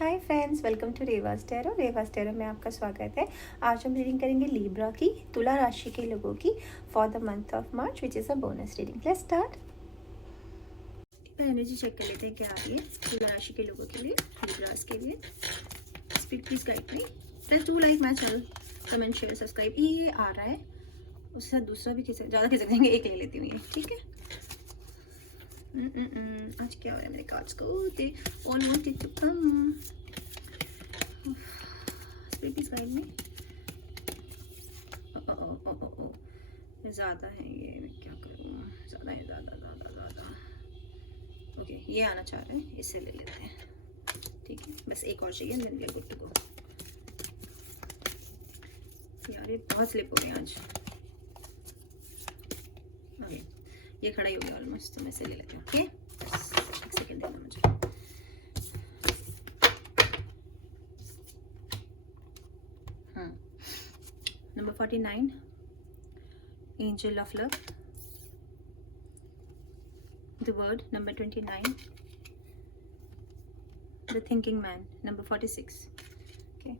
Hi friends, welcome to Revas tarot. Revas tarot में आपका स्वागत है। आज हम रीडिंग करेंगे लिब्रा की, तुला राशि के लोगों की for the month of March, which is a bonus reading. Let's start. Energy check कर लेते हैं क्या आ रही है तुला राशि के लोगों के लिए, लिब्रास के लिए। Speak please guide me. Plus 2 like my channel, comment share subscribe. ये आ रहा है, उसके साथ दूसरा भी खिसक, ज़्यादा खिसक देंगे, एक ले लेती हूँ ये, ठीक है। आज क्या हो रहा है मेरे कार्ड्स को? They all wanted to come. Please guide me. ज़्यादा है ये, मैं क्या करूँ? ज़्यादा है, ज़्यादा। ओके, ये आना चाह रहे हैं, इससे ले लेते हैं, ठीक है। बस एक और चाहिए, then we are good to go. यार ये बहुत स्लिप हो गए आज। ओके, ये खड़ा ही हो गया ऑलमोस्ट, तो मैं इसे ले लेती हूँ। ओके, एक सेकेंड देना मुझे। Number 49, angel of love. The word number 29, the thinking man number 46. Okay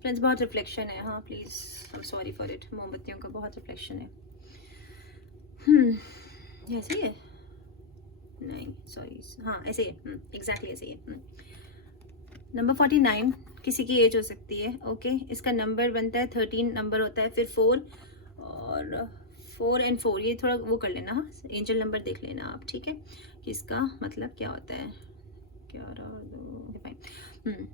friends, बहुत रिफ्लेक्शन है। हाँ please, I am sorry for it. मोमबत्तियों का बहुत रिफ्लेक्शन है। ऐसे ही है? नहीं सॉरी, हाँ ऐसे ही है, एग्जैक्टली ऐसे ही है। नंबर 49 किसी की एज हो सकती है। ओके, इसका नंबर बनता है 13, नंबर होता है फिर 4 और 4 and 4, ये थोड़ा वो कर लेना। हाँ, एंजल नंबर देख लेना आप, ठीक है, कि इसका मतलब क्या होता है। 11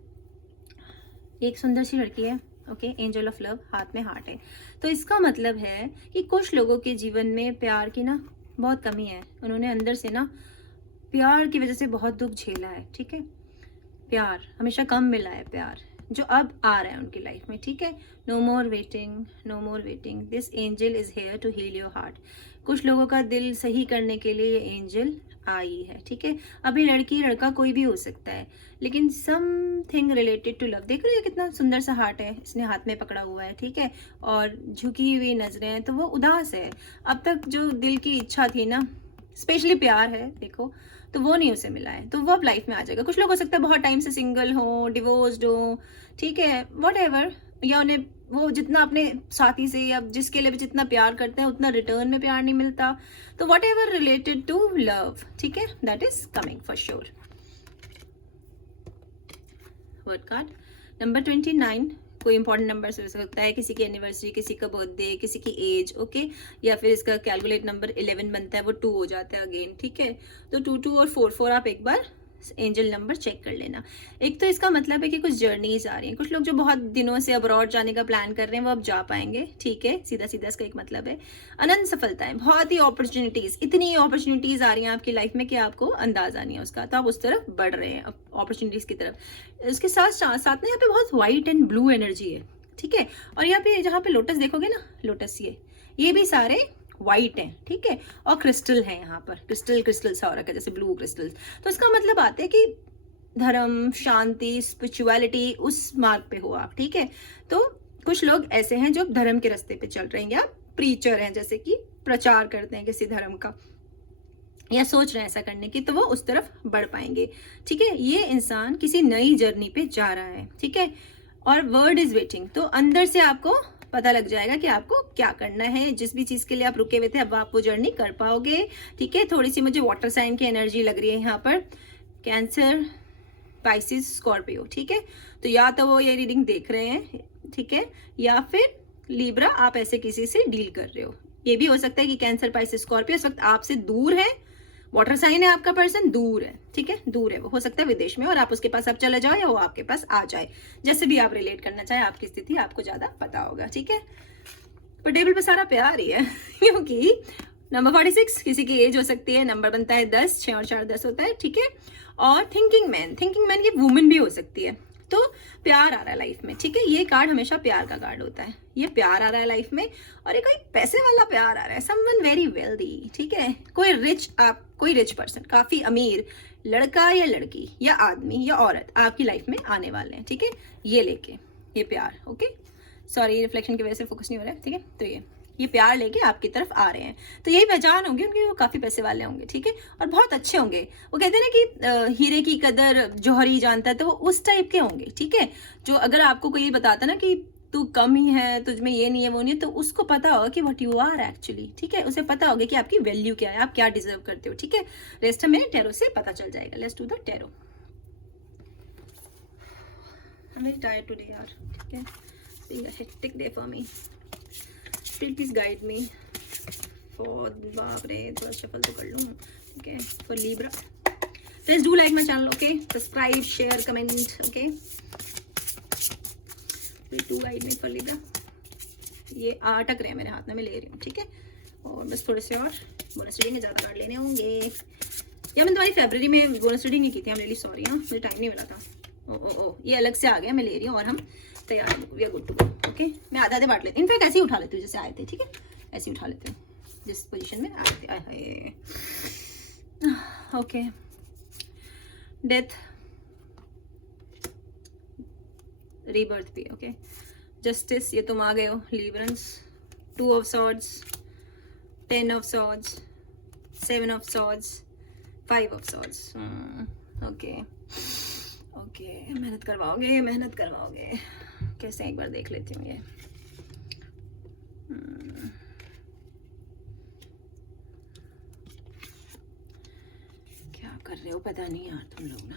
एक सुंदर सी लड़की है। ओके, एंजल ऑफ लव, हाथ में हार्ट है। तो इसका मतलब है कि कुछ लोगों के जीवन में प्यार की ना बहुत कमी है। उन्होंने अंदर से ना प्यार की वजह से बहुत दुख झेला है, ठीक है। प्यार हमेशा कम मिला है, प्यार जो अब आ रहा है उनकी लाइफ में, ठीक है। No more waiting, no more waiting, this angel is here to heal your heart. कुछ लोगों का दिल सही करने के लिए ये एंजल आई है, ठीक है। अभी लड़की लड़का कोई भी हो सकता है, लेकिन समथिंग रिलेटेड टू लव। देख रही है कितना सुंदर सा हार्ट है, इसने हाथ में पकड़ा हुआ है, ठीक है, और झुकी हुई नजरें हैं, तो वो उदास है। अब तक जो दिल की इच्छा थी ना, स्पेशली प्यार है, देखो, तो वो नहीं उसे मिला है, तो वो अब लाइफ में आ जाएगा। कुछ लोग हो सकता है बहुत टाइम से सिंगल हो, डिवोर्स्ड हो, ठीक है, वॉट एवर, या उन्हें वो जितना अपने साथी से या जिसके लिए भी जितना प्यार करते हैं उतना रिटर्न में प्यार नहीं मिलता। तो whatever related to love, ठीक है, that is coming for sure. Word card number 29 कोई इंपॉर्टेंट नंबर हो सकता है, किसी की एनिवर्सरी, किसी का बर्थडे, किसी की एज, ओके, या फिर इसका कैलकुलेट नंबर 11 बनता है, वो 2 हो जाता है अगेन, ठीक है। तो 2 2 और 4 4 आप एक बार एंजल नंबर चेक कर लेना। एक तो इसका मतलब है कि कुछ जर्नीज आ रही हैं। कुछ लोग जो बहुत दिनों से अब्रॉड जाने का प्लान कर रहे हैं वो अब जा पाएंगे, ठीक है, सीधा सीधा इसका एक मतलब है। अनंत सफलताएं, बहुत ही अपॉर्चुनिटीज, इतनी अपॉर्चुनिटीज आ रही हैं आपकी लाइफ में कि आपको अंदाजा नहीं है उसका, तो आप उस तरफ बढ़ रहे हैं अपॉर्चुनिटीज की तरफ। इसके साथ साथ ना यहाँ पे बहुत व्हाइट एंड ब्लू एनर्जी है, ठीक है। और यहाँ पे जहाँ पे लोटस देखोगे ना, लोटस ये भी सारे व्हाइट है, ठीक है, और क्रिस्टल है यहाँ पर, क्रिस्टल क्रिस्टल सा हो रखा है जैसे ब्लू क्रिस्टल्स। तो इसका मतलब आते हैं कि धर्म, शांति, स्पिरिचुअलिटी उस मार्ग पे हो आप, ठीक है। तो कुछ लोग ऐसे हैं जो धर्म के रास्ते पे चल रहे हैं, या प्रीचर हैं, जैसे कि प्रचार करते हैं किसी धर्म का, या सोच रहे हैं ऐसा करने की, तो वो उस तरफ बढ़ पाएंगे, ठीक है। ये इंसान किसी नई जर्नी पे जा रहा है, ठीक है। और वर्ड इज वेटिंग, तो अंदर से आपको पता लग जाएगा कि आपको क्या करना है। जिस भी चीज के लिए आप रुके हुए थे, अब आप वो जर्नी कर पाओगे, ठीक है। थोड़ी सी मुझे वाटर साइन की एनर्जी लग रही है यहाँ पर, कैंसर, पाइसिस, स्कॉर्पियो, ठीक है। तो या तो वो ये रीडिंग देख रहे हैं, ठीक है, या फिर लिब्रा आप ऐसे किसी से डील कर रहे हो। ये भी हो सकता है कि कैंसर, पाइसिस, स्कॉर्पियो इस वक्त आपसे दूर है, वाटर साइन है आपका पर्सन, दूर है, ठीक है, दूर है, वो हो सकता है विदेश में, और आप उसके पास अब चले जाओ या वो आपके पास आ जाए, जैसे भी आप रिलेट करना चाहे, आपकी स्थिति आपको ज्यादा पता होगा, ठीक है। पर टेबल पे सारा प्यार ही है क्योंकि नंबर 46 किसी की एज हो सकती है, नंबर बनता है 10, 6 और 4 10 होता है, ठीक है। और थिंकिंग मैन ये वुमेन भी हो सकती है। तो प्यार आ रहा है लाइफ में, ठीक है। ये कार्ड हमेशा प्यार का कार्ड होता है, ये प्यार आ रहा है लाइफ में, और ये कोई पैसे वाला प्यार आ रहा है, समवन वेरी वेल्दी, ठीक है, कोई रिच, आप कोई रिच पर्सन, काफी अमीर लड़का या लड़की या आदमी या औरत आपकी लाइफ में आने वाले हैं, ठीक है, ये लेके, ये प्यार, ओके। सॉरी, रिफ्लेक्शन की वजह से फोकस नहीं हो रहा है, ठीक है। तो ये प्यार लेके आपकी तरफ आ रहे हैं। तो यही पहचान होगी उनकी, वो काफ़ी पैसे वाले होंगे, ठीक है, और बहुत अच्छे होंगे। वो कहते हैं ना कि हीरे की कदर जौहरी जानता है, तो वो उस टाइप के होंगे, ठीक है। जो अगर आपको कोई बताता ना कि तू कम ही है, तुझ में ये नहीं है वो नहीं है, तो उसको पता होगा कि व्हाट यू आर एक्चुअली, ठीक है। उसे पता होगा कि आपकी वैल्यू क्या है, आप क्या डिजर्व करते हो, ठीक है। रेस्ट हमें टैरो से पता चल जाएगा। Let's do the tarot. I'm very tired today, यार, ठीक है। It's been a hectic day for me. Please guide me for, बाप रे, थोड़ा शफल तो कर लूँ, ठीक है, for Libra. Please do like my channel, okay? Subscribe, share, comment, okay? Please do guide me for Libra. ये अटक रहे हैं मेरे हाथ में, मैं ले रही हूँ, ठीक है। और बस थोड़े से और बोनस रीडिंग के ज़्यादा कार्ड लेने होंगे। या मैंने तुम्हारी फरवरी में बोनस रीडिंग नहीं की थी, आई एम रियली सॉरी, हाँ, मुझे टाइम नहीं मिला था। ओ ये अलग से आ गया, मैं ले रही हूँ और हम तैयार, we are good to go, okay. मैं आधे बांट लेती हूँ, इनफैक्ट ऐसे ही उठा लेती हूँ जैसे आए थे, ठीक है, ऐसे ही उठा लेते हैं जिस पोजीशन में आए थे। ओके, डेथ, रीबर्थ भी, ओके। जस्टिस, ये तुम आ गए हो। लीवरेंस, 2 of swords, 10 of swords, 7 of swords, 5 of swords, okay okay. मेहनत करवाओगे, मेहनत करवाओगे, कैसे, एक बार देख लेती हूँ ये। क्या कर रहे हो पता नहीं यार तुम लोग ना,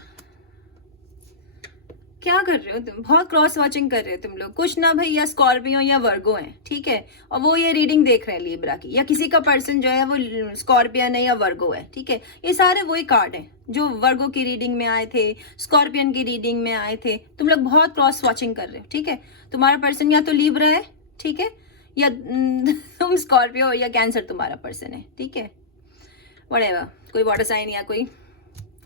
क्या कर रहे हो तुम, बहुत क्रॉस वॉचिंग कर रहे हो तुम लोग। कुछ ना भाई, या स्कॉर्पियो या वर्गो हैं, ठीक है, और वो ये रीडिंग देख रहे हैं लीब्रा की, या किसी का पर्सन जो है वो स्कॉर्पियन है या वर्गो है, ठीक है। ये सारे वही कार्ड हैं जो वर्गो की रीडिंग में आए थे, स्कॉर्पियन की रीडिंग में आए थे। तुम लोग बहुत क्रॉस वॉचिंग कर रहे हो, ठीक है। तुम्हारा पर्सन या तो लीब्रा है, ठीक है, या तुम स्कॉर्पियो या कैंसर तुम्हारा पर्सन है, ठीक है, व्हाटएवर। कोई वाटर साइन या कोई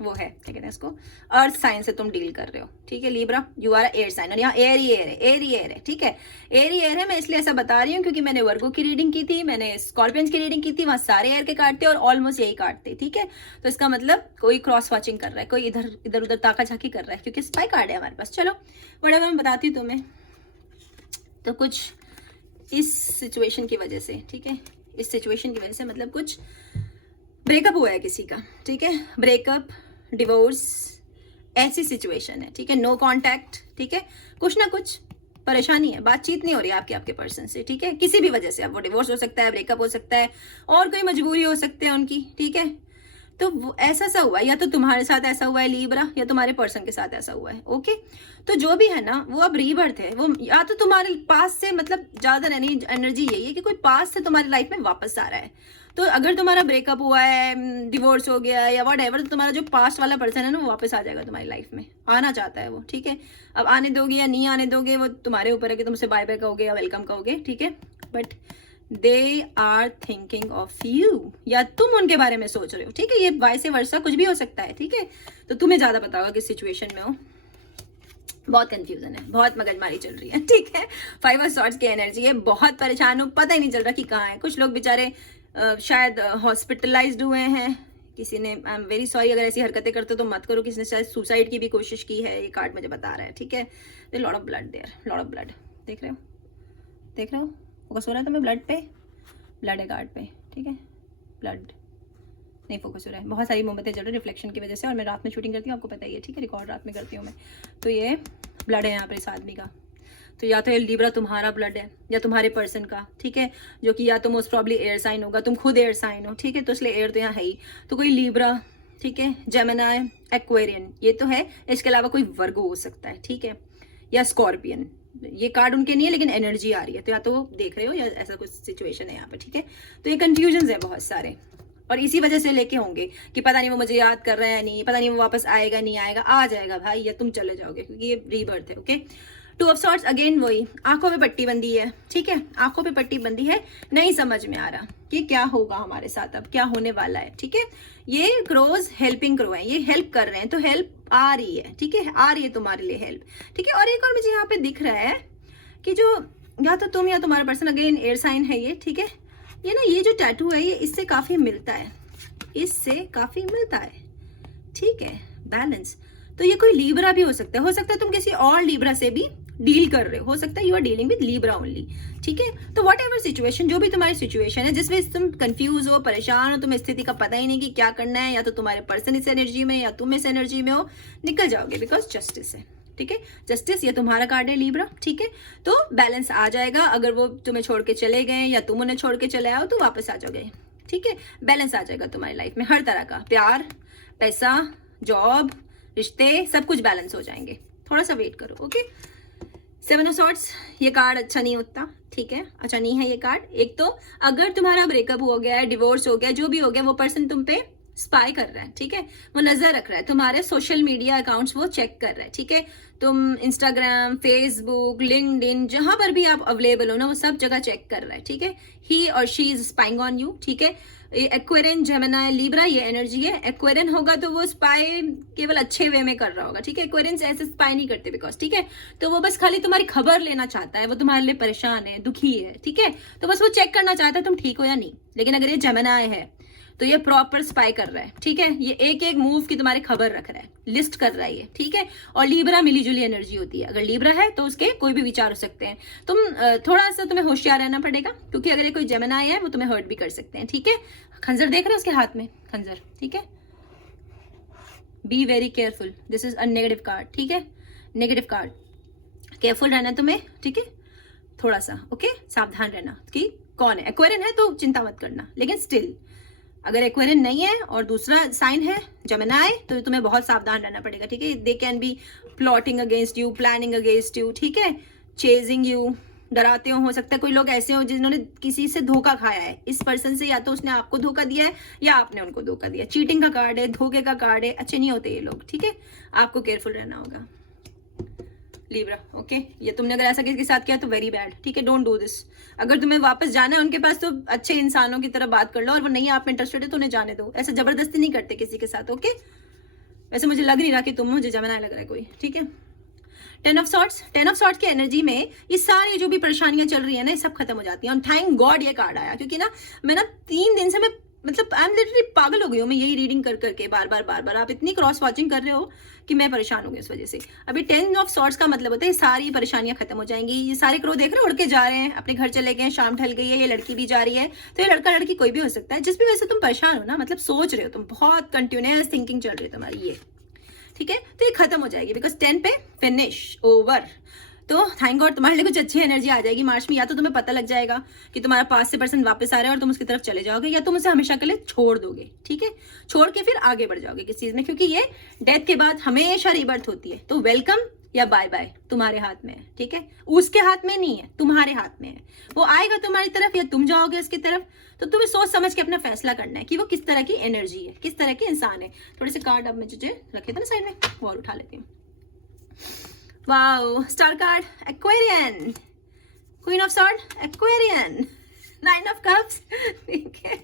वो है, क्या कहते हैं इसको, अर्थ साइन से तुम डील कर रहे हो, ठीक है। Libra, you are air sign, और यहाँ एयर ही एयर है, एयर ही एयर है, ठीक है, एयर ही एयर है। मैं इसलिए ऐसा बता रही हूँ क्योंकि मैंने वर्गो की रीडिंग की थी, मैंने स्कॉर्पियंस की रीडिंग की थी, वहाँ सारे एयर के कार्ड थे और ऑलमोस्ट यही कार्ड थे, ठीक है। तो इसका मतलब कोई क्रॉस वॉचिंग कर रहा है, कोई इधर इधर उधर ताका झाकी कर रहा है, क्योंकि स्पाई कार्ड है हमारे पास। चलो बड़े मैं बताती हूँ तुम्हें। तो कुछ इस सिचुएशन की वजह से, ठीक है, इस सिचुएशन की वजह से मतलब कुछ ब्रेकअप हुआ है किसी का, ठीक है, ब्रेकअप, डिवोर्स, ऐसी सिचुएशन है, ठीक है, नो कांटेक्ट, ठीक है, कुछ ना कुछ परेशानी है, बातचीत नहीं हो रही है आपके पर्सन से, ठीक है, किसी भी वजह से। अब वो डिवोर्स हो सकता है, ब्रेकअप हो सकता है, और कोई मजबूरी हो सकती है उनकी, ठीक है। तो वो ऐसा सा हुआ है, या तो तुम्हारे साथ ऐसा हुआ है लीब्रा, या तुम्हारे पर्सन के साथ ऐसा हुआ है, ओके। तो जो भी है ना, वो अब रीबर्थ है, वो या तो तुम्हारे पास से, मतलब ज्यादा एनर्जी यही है कि कोई पास से तुम्हारी लाइफ में वापस आ रहा है। तो अगर तुम्हारा ब्रेकअप हुआ है, डिवोर्स हो गया है या वट एवर, तो तुम्हारा जो पास्ट वाला पर्सन है ना, वो वापस आ जाएगा तुम्हारी लाइफ में, आना चाहता है वो, ठीक है। अब आने दोगे या नहीं आने दोगे वो तुम्हारे ऊपर है कि तुम उसे बाय बाय कहोगे या वेलकम कहोगे, ठीक है। But they are thinking of you, या तुम उनके बारे में सोच रहे हो, ठीक है। ये वाइस वर्सा कुछ भी हो सकता है, ठीक है। तो तुम्हें ज्यादा पता होगा किस सिचुएशन में हो। बहुत कंफ्यूजन है, बहुत मगजमारी चल रही है, ठीक है। 5 ऑफ सॉर्ड्स की एनर्जी है, बहुत परेशान हो, पता ही नहीं चल रहा कि कहाँ है। कुछ लोग बेचारे शायद हॉस्पिटलाइज्ड हुए हैं, किसी ने, आई एम वेरी सॉरी अगर ऐसी हरकतें करते हो तो मत करो, किसी ने शायद सुसाइड की भी कोशिश की है, ये कार्ड मुझे बता रहा है, ठीक है। There lot of blood there, lot of blood, देख रहे हो, देख रहे हो, फोकस हो रहा है तुम्हें ब्लड पे, ब्लड है कार्ड पे, ठीक है, ब्लड नहीं फोकस हो रहा है। बहुत सारी मोमबत्तियां जल रही है रिफ्लेक्शन की वजह से, और मैं रात में शूटिंग करती हूँ, आपको पता ही है, ठीक है, रिकॉर्ड रात में करती हूँ मैं। तो ये ब्लड है यहाँ पर इस आदमी का। तो या तो लीब्रा तुम्हारा ब्लड है या तुम्हारे पर्सन का, ठीक है, जो कि या तो मोस्ट प्रॉब्ली एयर साइन होगा, तुम खुद एयर साइन हो, ठीक है, तो इसलिए एयर तो यहाँ है ही। तो कोई लीब्रा, ठीक है, जेमिनाई, एक्वेरियन, ये तो है। इसके अलावा कोई वर्गो हो सकता है, ठीक है, या स्कॉर्पियन। ये कार्ड उनके नहीं है लेकिन एनर्जी आ रही है, तो या तो देख रहे हो या ऐसा कुछ सिचुएशन है यहाँ पे, ठीक है। तो ये कंफ्यूजन है बहुत सारे, और इसी वजह से लेके होंगे कि पता नहीं वो मुझे याद कर रहा है नहीं, पता नहीं वो वापस आएगा नहीं आएगा, आ जाएगा भाई, या तुम चले जाओगे, क्योंकि ये रीबर्थ है, ओके। 2 ऑफ सॉर्ड्स, अगेन वही, आंखों पे पट्टी बंदी है, ठीक है, आंखों पे पट्टी बंदी है, नहीं समझ में आ रहा कि क्या होगा हमारे साथ, अब क्या होने वाला है, ठीक है। ये क्रोज हेल्पिंग क्रो है, ये हेल्प कर रहे हैं, तो हेल्प आ रही है, ठीक है, आ रही है तुम्हारे लिए हेल्प, ठीक है। और एक और मुझे यहाँ पे दिख रहा है कि जो या तो तुम या तुम्हारा पर्सन, अगेन एयर साइन है ये, ठीक है। ये ना, ये जो टैटू है ये इससे काफी मिलता है, इससे काफी मिलता है, ठीक है, बैलेंस। तो ये कोई लीब्रा भी हो सकता है तुम किसी और लीब्रा से भी डील कर रहे हो सकता है you are dealing with Libra only, ठीक है। तो वट एवर सिचुएशन, जो भी तुम्हारी सिचुएशन है जिसमें तुम कंफ्यूज हो, परेशान हो, तुम्हें स्थिति का पता ही नहीं कि क्या करना है, या तो तुम्हारे पर्सन इस एनर्जी में या तुम इस एनर्जी में हो, निकल जाओगे बिकॉज जस्टिस है, ठीक है। जस्टिस ये तुम्हारा कार्ड है लीब्रा, ठीक है। तो बैलेंस आ जाएगा, अगर वो तुम्हें छोड़ के चले गए या तुम उन्हें छोड़ के चले आओ तो वापस आ जाओगे, ठीक है। बैलेंस आ जाएगा तुम्हारी लाइफ में हर तरह का, प्यार, पैसा, जॉब, रिश्ते, सब कुछ बैलेंस हो जाएंगे। थोड़ा सा वेट करो, ओके। 7 ऑफ सॉर्ड्स, ये कार्ड अच्छा नहीं होता, ठीक है, अच्छा नहीं है ये कार्ड। एक तो अगर तुम्हारा ब्रेकअप हो गया है, डिवोर्स हो गया, जो भी हो गया, वो पर्सन तुम पे स्पाई कर रहा है, ठीक है, वो नजर रख रहा है, तुम्हारे सोशल मीडिया अकाउंट्स वो चेक कर रहा है, ठीक है। तुम इंस्टाग्राम, फेसबुक, लिंक्डइन, जहां पर भी आप अवेलेबल हो ना, वो सब जगह चेक कर रहा है, ठीक है। ही और she is spying on you, ठीक है। एक्वेरियन, जेमिनी, लिब्रा ये एनर्जी है। एक्वेरियन होगा तो वो स्पाई केवल अच्छे वे में कर रहा होगा, ठीक है। एक्वेरियंस ऐसे स्पाई नहीं करते बिकॉज, ठीक है, तो वो बस खाली तुम्हारी खबर लेना चाहता है, वो तुम्हारे लिए परेशान है, दुखी है, ठीक है, तो बस वो चेक करना चाहता है तुम ठीक हो या नहीं। लेकिन अगर ये जेमिनी है तो ये प्रॉपर स्पाई कर रहा है, ठीक है, ये एक एक मूव की तुम्हारी खबर रख रहा है, लिस्ट कर रहा है ये, ठीक है। और लीब्रा मिलीजुली एनर्जी होती है, अगर लीब्रा है तो उसके कोई भी विचार हो सकते हैं। तुम थोड़ा सा तुम्हें होशियार रहना पड़ेगा, क्योंकि अगर ये कोई जेमिनी है वो तुम्हें हर्ट भी कर सकते हैं, ठीक है। खंजर देख रहे हो उसके हाथ में, खंजर, ठीक है। Be very careful, this is a negative card, ठीक है, नेगेटिव कार्ड, केयरफुल रहना तुम्हें, ठीक है, थोड़ा सा, ओके, सावधान रहना कि कौन है। एक्वेरियन है तो चिंता मत करना, लेकिन स्टिल अगर एक्वेरियन नहीं है और दूसरा साइन है जेमिनी, तो तुम्हें बहुत सावधान रहना पड़ेगा, ठीक है। They can be plotting against you, planning against you, ठीक है, चेजिंग यू, डराते हो सकता है कोई लोग ऐसे हो जिन्होंने किसी से धोखा खाया है, इस पर्सन से, या तो उसने आपको धोखा दिया है या आपने उनको धोखा दिया। चीटिंग का कार्ड है, धोखे का कार्ड है, अच्छे नहीं होते ये लोग, ठीक है, आपको केयरफुल रहना होगा लीब्रा, ओके। ये तुमने अगर ऐसा किसी के साथ किया तो वेरी बैड, ठीक है, डोंट डू दिस। अगर तुम्हें वापस जाना है उनके पास तो अच्छे इंसानों की तरह बात कर लो, और वो नहीं आप इंटरेस्टेड है तो उन्हें जाने दो, ऐसे जबरदस्ती नहीं करते किसी के साथ, ओके। वैसे मुझे लग नहीं रहा कि तुम, मुझे जेमिनी लग रहा है कोई, ठीक है। 10 ऑफ सॉर्ड्स, 10 ऑफ सॉर्ड्स की एनर्जी में ये सारी जो भी परेशानियां चल रही है ना, ये सब खत्म हो जाती है। और थैंक गॉड ये कार्ड आया, क्योंकि ना मैं ना 3 दिन से मैं मतलब आई एम लिटरली पागल हो गई हूँ मैं यही रीडिंग कर करके, बार बार आप इतनी क्रॉस वॉचिंग कर रहे हो कि मैं परेशान हो गई इस वजह से। अभी 10 ऑफ सॉर्ड्स का मतलब होता है सारी परेशानियां खत्म हो जाएंगी। ये सारे क्रो देख रहे हो उड़ के जा रहे हैं, अपने घर चले गए, शाम ढल गई है, ये लड़की भी जा रही है, तो ये लड़का लड़की कोई भी हो सकता है। जिस भी वजह से तुम परेशान हो ना, मतलब सोच रहे हो तुम, बहुत कंटिन्यूअस थिंकिंग चल रही है तुम्हारी ये, ठीक है, तो ये खत्म हो जाएगी बिकॉज 10 पे फिनिश ओवर। तो थैंक गॉड तुम्हारे लिए कुछ अच्छी एनर्जी आ जाएगी मार्च में। या तो तुम्हें पता लग जाएगा कि तुम्हारा पास से पर्सन वापस आ रहा है और तुम उसकी तरफ चले जाओगे, या तुम उसे हमेशा के लिए छोड़ दोगे, ठीक है, छोड़ के फिर आगे बढ़ जाओगे किस चीज में, क्योंकि ये डेथ के बाद हमेशा रीबर्थ होती है। तो वेलकम या बाय बाय तुम्हारे हाथ में है, ठीक है, उसके हाथ में नहीं है, तुम्हारे हाथ में है। वो आएगा तुम्हारी तरफ या तुम जाओगे उसकी तरफ, तो तुम्हें सोच समझ के अपना फैसला करना है कि वो किस तरह की एनर्जी है, किस तरह के इंसान है। थोड़े से कार्ड अब मुझे रखे थे ना साइड में, वो और उठा लेती हूँ। Wow, star card Aquarian, queen of sword Aquarian, 9 of cups, ठीक है,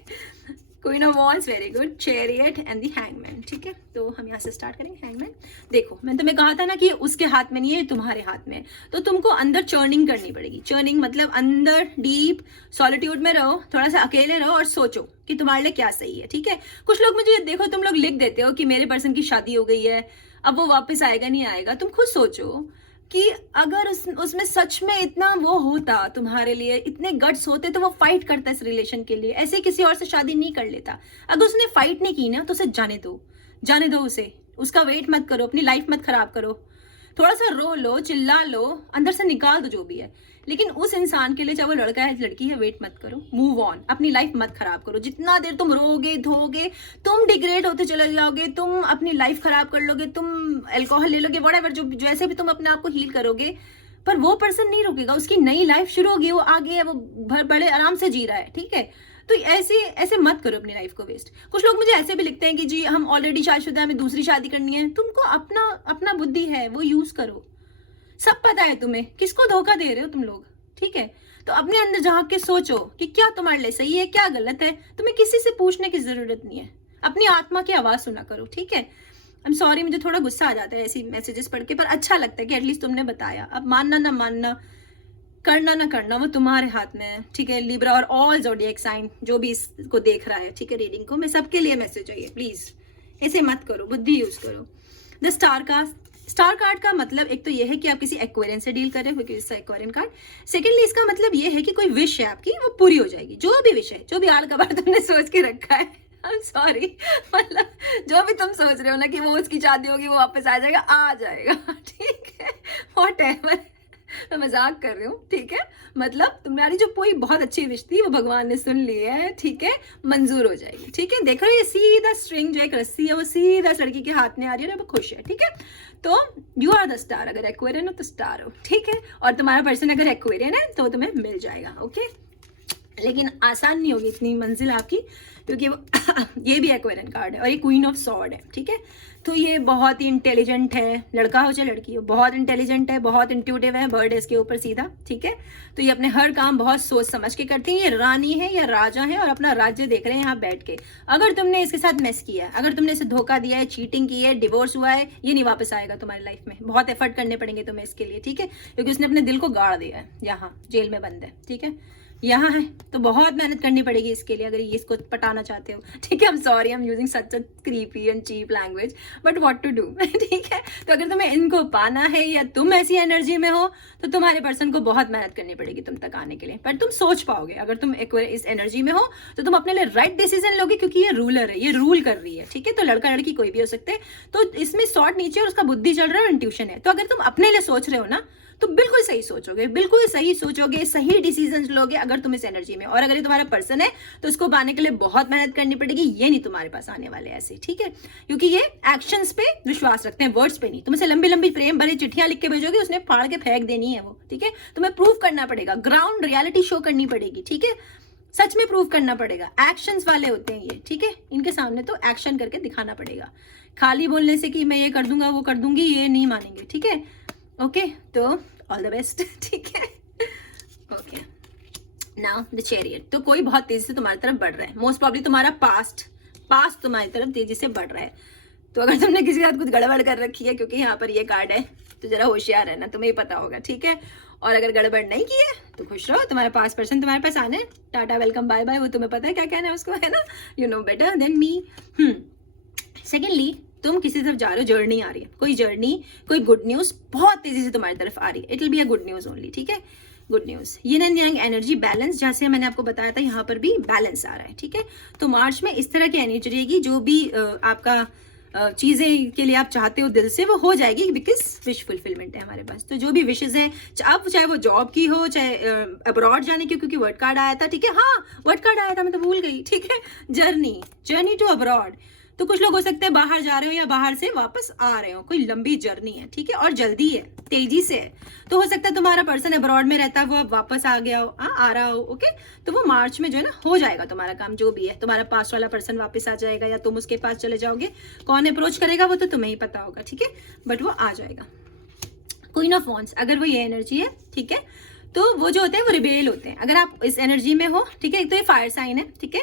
queen of wands very good, chariot and the hangman, ठीक है। तो हम यहाँ से स्टार्ट करेंगे। हैंगमैन, देखो मैंने तुम्हें कहा था ना कि उसके हाथ में नहीं है, तुम्हारे हाथ में है, तो तुमको अंदर चर्निंग करनी पड़ेगी। चर्निंग मतलब अंदर डीप सॉलिट्यूड में रहो, थोड़ा सा अकेले रहो और सोचो कि तुम्हारे लिए क्या सही है, ठीक है। कुछ लोग मुझे देखो, तुम लोग लिख देते हो कि मेरे पर्सन की शादी हो गई है, अब वो वापस आएगा नहीं आएगा। तुम खुद सोचो कि अगर उसमें सच में इतना वो होता, तुम्हारे लिए इतने गट्स होते, तो वो फाइट करता इस रिलेशन के लिए, ऐसे किसी और से शादी नहीं कर लेता। अगर उसने फाइट नहीं की ना, तो उसे जाने दो, जाने दो उसे, उसका वेट मत करो, अपनी लाइफ मत खराब करो, थोड़ा सा रो लो, चिल्ला लो, अंदर से निकाल दो जो भी है, लेकिन उस इंसान के लिए, चाहे वो लड़का है लड़की है, वेट मत करो, मूव ऑन, अपनी लाइफ मत खराब करो। जितना देर तुम रोगे धोगे, तुम डिग्रेड होते चले जाओगे, तुम अपनी लाइफ खराब कर लोगे, तुम अल्कोहल ले लोगे, व्हाटएवर, जो जैसे भी तुम अपने आप को हील करोगे, पर वो पर्सन नहीं रुकेगा, उसकी नई लाइफ शुरू होगी, वो आगे है, वो बड़े आराम से जी रहा है, ठीक है। तो ऐसे मत करो अपनी लाइफ को वेस्ट। कुछ लोग मुझे ऐसे भी लिखते हैं कि जी हम ऑलरेडी शादीशुदा हैं, हमें दूसरी शादी करनी है। तुमको अपना बुद्धि है, वो यूज करो, सब पता है तुम्हें किसको धोखा दे रहे हो तुम लोग, ठीक है। तो अपने अंदर झांक के सोचो कि क्या तुम्हारे लिए सही है, क्या गलत है। तुम्हें किसी से पूछने की जरूरत नहीं है, अपनी आत्मा की आवाज सुना करो, ठीक है। आई एम सॉरी, मुझे थोड़ा गुस्सा आ जाता है ऐसी मैसेजेस पढ़ के, पर अच्छा लगता है कि एटलीस्ट तुमने बताया। अब मानना ना मानना, करना ना करना, वो तुम्हारे हाथ में है, ठीक है। लिब्रा और ऑल ज़ोडिएक साइन जो भी इसको देख रहा है, ठीक है, रीडिंग को, मैं सबके लिए मैसेज है ये, प्लीज ऐसे मत करो, बुद्धि यूज करो। The star cast, star card का मतलब एक तो ये है कि आप किसी एक्वेरियन से डील कर रहे हो, क्योंकि इसका एक्वेरियन कार्ड। सेकेंडली इसका मतलब ये है कि कोई विश है आपकी, वो पूरी हो जाएगी। जो भी विश है, जो भी आड़ कबाड़ तुमने सोच के रखा है, आई एम सॉरी, मतलब जो भी तुम सोच रहे हो ना कि वो उसकी शादी होगी, वो वापस आ जाएगा, आ जाएगा, ठीक है, व्हाटएवर, मैं मजाक कर रही हूँ, ठीक है। मतलब तुम्हारी जो कोई बहुत अच्छी विश थी वो भगवान ने सुन ली है, ठीक है, मंजूर हो जाएगी, ठीक है। देखो ये सीधा स्ट्रिंग जो एक रस्सी है वो सीधा लड़की के हाथ में आ रही है, वो खुश है, ठीक है। तो यू आर द स्टार, अगर एक्वेरियन हो तो स्टार हो, ठीक है। और तुम्हारा पर्सन अगर एक्वेरियन है तो तुम्हें मिल जाएगा, ओके। लेकिन आसान नहीं होगी इतनी मंजिल आपकी, क्योंकि वो ये भी एक्वेरियन कार्ड है और ये क्वीन ऑफ सॉर्ड है, ठीक है। तो ये बहुत ही इंटेलिजेंट है, लड़का हो चाहे लड़की हो, बहुत इंटेलिजेंट है, बहुत इंट्यूटिव है, बर्ड है इसके ऊपर सीधा, ठीक है। तो ये अपने हर काम बहुत सोच समझ के करती है। ये रानी है या राजा है और अपना राज्य देख रहे हैं यहाँ बैठ के। अगर तुमने इसके साथ मेस किया है, अगर तुमने इसे धोखा दिया है, चीटिंग की है, डिवोर्स हुआ है, ये नहीं वापस आएगा तुम्हारी लाइफ में। बहुत एफर्ट करने पड़ेंगे तुम्हें इसके लिए, ठीक है, क्योंकि उसने अपने दिल को गाड़ दिया है, यहाँ जेल में बंद है, ठीक है, यहाँ है। तो बहुत मेहनत करनी पड़ेगी इसके लिए, अगर ये इसको पटाना चाहते हो, ठीक है। I am sorry, I am using such a creepy and cheap language, but what to do, ठीक है। तो अगर तुम्हें इनको पाना है या तुम ऐसी एनर्जी में हो तो तुम्हारे पर्सन को बहुत मेहनत करनी पड़ेगी तुम तक आने के लिए, पर तुम सोच पाओगे। अगर तुम एक इस एनर्जी में हो तो तुम अपने लिए राइट डिसीजन लोगे, क्योंकि ये रूलर है, ये रूल कर रही है, ठीक है। तो लड़का लड़की कोई भी हो सकते हैं। तो इसमें शॉर्ट नीचे और उसका बुद्धि चल रहा है और इंट्यूशन है। तो अगर तुम अपने लिए सोच रहे हो ना तो बिल्कुल सही सोचोगे, बिल्कुल सही सोचोगे, सही डिसीजन लोगे अगर तुम इस एनर्जी में। और अगर ये तुम्हारा पर्सन है तो इसको पाने के लिए बहुत मेहनत करनी पड़ेगी, ये नहीं तुम्हारे पास आने वाले ऐसे, ठीक है। क्योंकि ये एक्शंस पे विश्वास रखते हैं, वर्ड्स पे नहीं। तुम इसे लंबी लंबी प्रेम भरी चिट्ठियां लिख के भेजोगे, उसने फाड़ के फेंक देनी है वो, ठीक है। तुम्हें प्रूव करना पड़ेगा, ग्राउंड रियलिटी शो करनी पड़ेगी, ठीक है। सच में प्रूव करना पड़ेगा। एक्शंस वाले होते हैं ये, ठीक है। इनके सामने तो एक्शन करके दिखाना पड़ेगा। खाली बोलने से कि मैं ये कर दूंगा वो कर दूंगी, ये नहीं मानेंगे, ठीक है। ओके, तो ऑल द बेस्ट, ठीक है। Okay, now the chariot. तो कोई बहुत तेजी से तुम्हारी तरफ बढ़ रहा है, मोस्ट प्रॉब्ली तुम्हारा पास्ट तुम्हारी तरफ तेजी से बढ़ रहा है। तो अगर तुमने किसी के साथ कुछ गड़बड़ कर रखी है, क्योंकि यहाँ पर ये कार्ड है, तो जरा होशियार रहना, तुम्हें ही पता होगा, ठीक है। और अगर गड़बड़ नहीं की है तो खुश रहो, तुम्हारे पास पर्सन तुम्हारे पास आने, टाटा वेलकम बाय बाय, वो तुम्हें पता है क्या कहना है उसको, है ना, you know better than me. Secondly, तुम किसी तरफ जा रहे हो, जर्नी आ रही है, कोई जर्नी, कोई गुड न्यूज बहुत तेजी से तुम्हारी तरफ आ रही है। It will be a good news only, ठीक है, good news. Yin and yang energy balance, जैसे मैंने आपको बताया था, यहाँ पर भी बैलेंस आ रहा है, ठीक है। तो मार्च में इस तरह की एनर्जी रहेगी, जो भी आपका चीजें के लिए आप चाहते हो दिल से, वो हो जाएगी, बिकॉज विश फुलफिलमेंट है हमारे पास। तो जो भी विशेज हैं, अब चाहे वो जॉब की हो, चाहे अब्रॉड जाने की, क्योंकि वर्ड कार्ड आया था, ठीक है, हाँ वर्ड कार्ड आया था, मैं तो भूल गई, ठीक है। Journey to abroad. तो कुछ लोग हो सकते हैं बाहर जा रहे हो या बाहर से वापस आ रहे हो, कोई लंबी जर्नी है, ठीक है, और जल्दी है, तेजी से है। तो हो सकता है तुम्हारा पर्सन अब्रॉड में रहता है, वो अब वापस आ गया हो, आ रहा हो, ओके। तो वो मार्च में जो है ना हो जाएगा तुम्हारा काम, जो भी है। तुम्हारा पास वाला पर्सन वापस आ जाएगा या तुम उसके पास चले जाओगे। कौन अप्रोच करेगा वो तो तुम्हें ही पता होगा, ठीक है, बट वो आ जाएगा। क्वीन ऑफ वॉन्ड्स, अगर वो ये एनर्जी है, ठीक है, तो वो जो होते हैं वो रिबेल होते हैं। अगर आप इस एनर्जी में हो, ठीक है, एक तो ये फायर साइन है, ठीक है।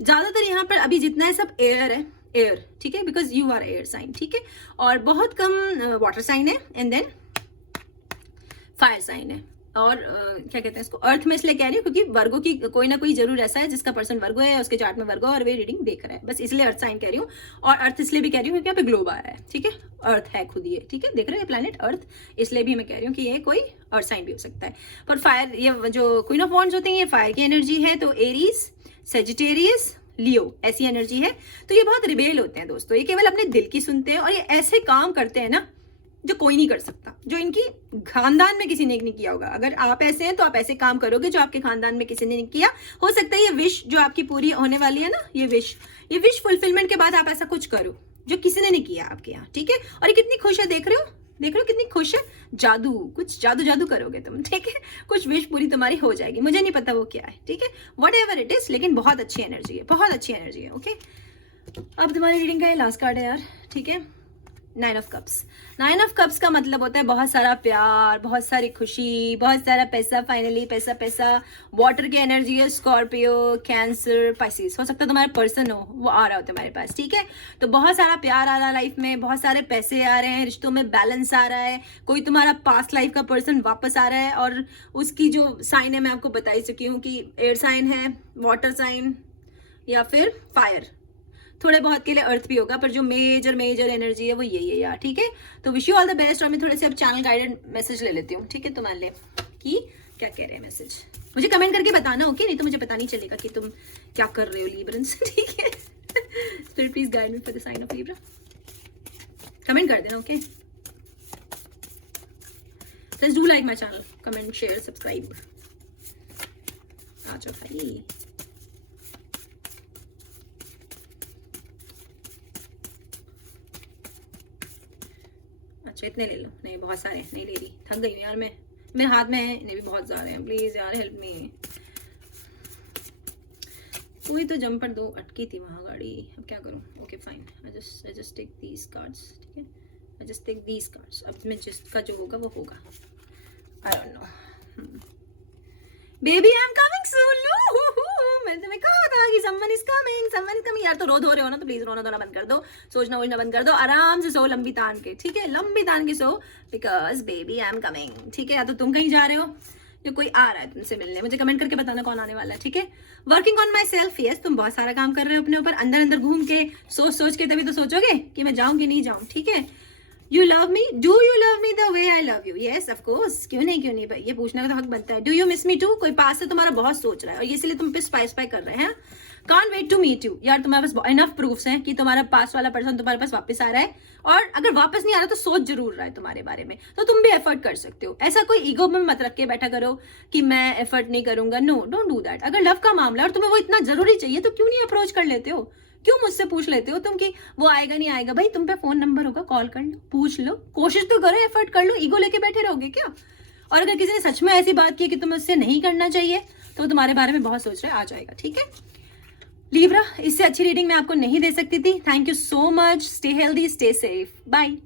ज्यादातर यहाँ पर अभी जितना है सब एयर है, एयर, ठीक है, because you are air sign, ठीक है। और बहुत कम वाटर साइन है, एंड देन फायर साइन है। और क्या कहते हैं इसको, अर्थ में इसलिए कह रही हूँ क्योंकि वर्गो की कोई ना कोई जरूर ऐसा है जिसका पर्सन वर्गो है, उसके चार्ट में वर्गो और वे रीडिंग देख रहा है, बस इसलिए अर्थ साइन कह रही हूँ। और अर्थ इसलिए भी कह रही हूँ क्योंकि यहाँ पे ग्लोब आया है, ठीक है, अर्थ है खुद ये, ठीक है, देख रहे हैं प्लैनेट अर्थ, इसलिए भी मैं कह रही हूँ कि ये कोई अर्थ साइन भी हो सकता है। पर फायर, ये जो क्वीन ऑफ वॉन्ड्स होते हैं ये फायर की एनर्जी है, तो एरीज, सेजिटेरियस, लियो ऐसी एनर्जी है। तो ये बहुत रिबेल होते हैं दोस्तों, ये केवल अपने दिल की सुनते हैं और ये ऐसे काम करते हैं ना जो कोई नहीं कर सकता, जो इनकी खानदान में किसी ने नहीं किया होगा। अगर आप ऐसे हैं तो आप ऐसे काम करोगे जो आपके खानदान में किसी ने नहीं किया। हो सकता है ये विश जो आपकी पूरी होने वाली है ना, ये विश फुलफिलमेंट के बाद आप ऐसा कुछ करो जो किसी ने नहीं किया आपके यहाँ, ठीक है। और ये कितनी खुश है, देख रहे हो कितनी खुश है। जादू, कुछ जादू करोगे तुम, ठीक है, कुछ विश पूरी तुम्हारी हो जाएगी। मुझे नहीं पता वो क्या है, ठीक है, वट एवर इट इज, लेकिन बहुत अच्छी एनर्जी है, बहुत अच्छी एनर्जी है, ओके। अब तुम्हारी रीडिंग का ये लास्ट कार्ड है यार, ठीक है, 9 ऑफ कप्स। 9 ऑफ कप्स का मतलब होता है बहुत सारा प्यार, बहुत सारी खुशी, बहुत सारा पैसा, फाइनली पैसा। वाटर की एनर्जी है, स्कॉर्पियो, कैंसर, पाइसिस। हो सकता है तुम्हारा पर्सन हो, वो आ रहा हो तुम्हारे पास, ठीक है। तो बहुत सारा प्यार आ रहा है लाइफ में, बहुत सारे पैसे आ रहे हैं, रिश्तों में बैलेंस आ रहा है, कोई तुम्हारा पास्ट लाइफ का पर्सन वापस आ रहा है। और उसकी जो साइन है मैं आपको बता ही चुकी हूँ कि एयर साइन है, वाटर साइन या फिर फायर। थोड़े बहुत के लिए अर्थ भी होगा, पर जो मेजर एनर्जी है वो यही है यार, ठीक है। तो wish you all the best. और मैं थोड़े से अब चैनल गाइडेड मैसेज ले लेती हूँ, ठीक है, तुम्हारे लिए कि क्या कह रहे हैं मैसेज। मुझे कमेंट करके बताना, ओके, नहीं तो मुझे पता नहीं चलेगा कि तुम क्या कर रहे हो लीब्रंस, ठीक है। तो please guide me for the sign of Libra, comment कर देना, okay. Please do like my channel, comment, share, subscribe. आ जाओ भाई। अच्छा इतने ले लो, नहीं बहुत सारे हैं, नहीं ले रही, थक गई हूँ यार मैं, मेरे हाथ में है, इन्हें भी बहुत ज़्यादा हैं, प्लीज़ यार हेल्प मी। कोई तो जंपर दो, अटकी थी वहाँ गाड़ी, अब क्या करूँ। Okay fine, I just take these cards, ठीक है, I just take these cards. अब मैं जिसका जो होगा वो होगा, I don't know. Baby I am coming soon. मैंने तुम्हें कहा था कि समवन इज कमिंग। यार तो रो धो रहे हो ना, तो प्लीज रोना धोना बंद कर दो, सोचना वोचना बंद कर दो, आराम से सो लंबी तान के, ठीक है, लंबी तान के सो, because baby I am coming, ठीक है। या तो तुम कहीं जा रहे हो या कोई आ रहा है तुमसे मिलने, मुझे कमेंट करके बताना कौन आने वाला है, ठीक है। Working on my self, yes, तुम बहुत सारा काम कर रहे हो अपने ऊपर, अंदर अंदर घूम के सोच के तभी तो सोचोगे कि मैं जाऊँ कि नहीं जाऊँ, ठीक है। You love me, do you love me the way I love you, yes of course, क्यों नहीं भाई, ये पूछने का तो हक बनता है। Do you miss me too, कोई पास से तुम्हारा बहुत सोच रहा है और इसलिए तुम पे स्पाई कर रहे हैं। Can't wait to meet you, यार तुम्हारे पास इनफ प्रूफ्स हैं कि तुम्हारा पास वाला पर्सन तुम्हारे पास वापस आ रहा है, और अगर वापस नहीं आ रहा तो सोच जरूर रहा है तुम्हारे बारे में, तो तुम भी एफर्ट कर सकते हो। ऐसा कोई ईगो में मत रख के बैठा करो कि मैं एफर्ट नहीं करूंगा, नो, डोंट डू दैट। अगर लव का मामला और तुम्हें वो इतना जरूरी चाहिए तो क्यों नहीं अप्रोच कर लेते हो, क्यों मुझसे पूछ लेते हो तुम कि वो आएगा नहीं आएगा। भाई तुम पे फोन नंबर होगा, कॉल कर लो, पूछ लो, कोशिश तो करो, एफर्ट कर लो, ईगो लेके बैठे रहोगे क्या। और अगर किसी ने सच में ऐसी बात की कि तुम्हें उससे नहीं करना चाहिए तो वो तुम्हारे बारे में बहुत सोच रहा है, आ जाएगा, ठीक है। लीब्रा, इससे अच्छी रीडिंग मैं आपको नहीं दे सकती थी। Thank you so much, stay healthy, stay safe, bye.